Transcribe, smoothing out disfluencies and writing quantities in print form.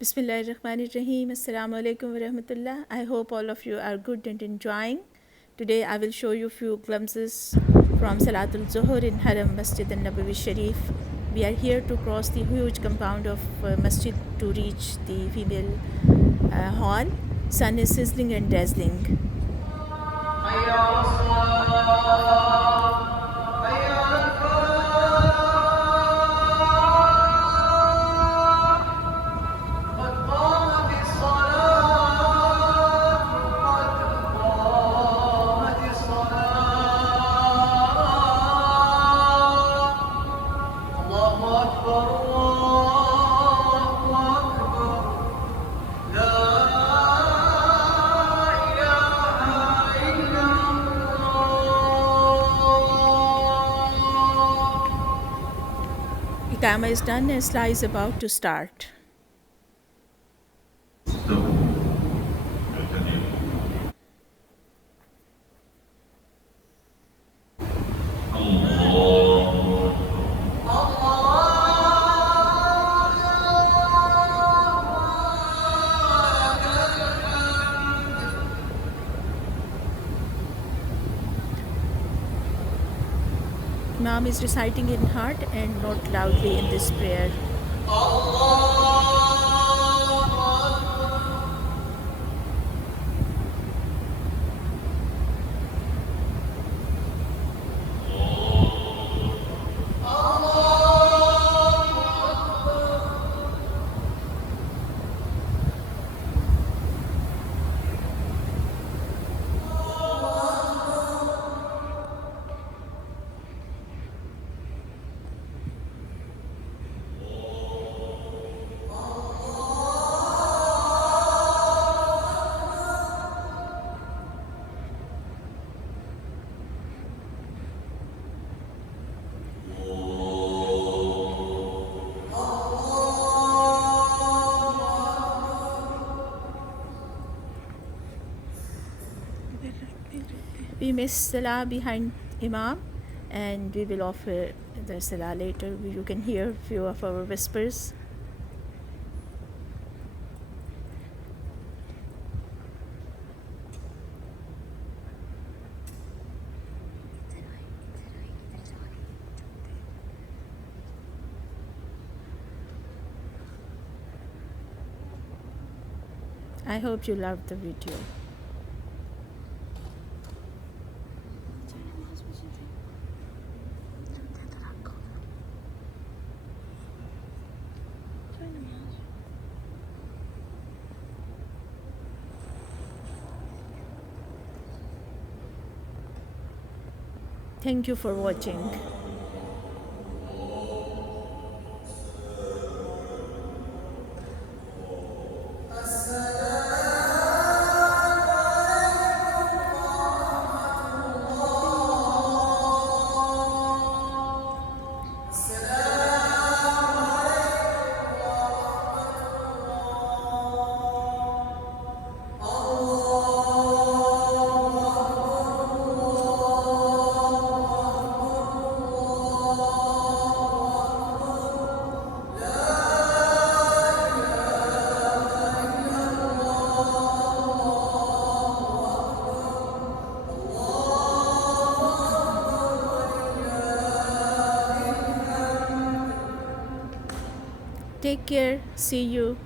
Bismillahirrahmanirrahim. Assalamu alaikum wa rahmatullah. I hope all of you are good and enjoying. Today I will show you few glimpses from Salatul Zuhur in Haram Masjid al-Nabawi Sharif. We are here to cross the huge compound of Masjid to reach the female hall. Sun is sizzling and dazzling. Iqama is done and Salah is about to start. Imam is reciting in heart and not loudly in this prayer. We miss Salah behind Imam and we will offer the Salah later. You can hear a few of our whispers. I hope you loved the video. Thank you for watching. Take care. See you.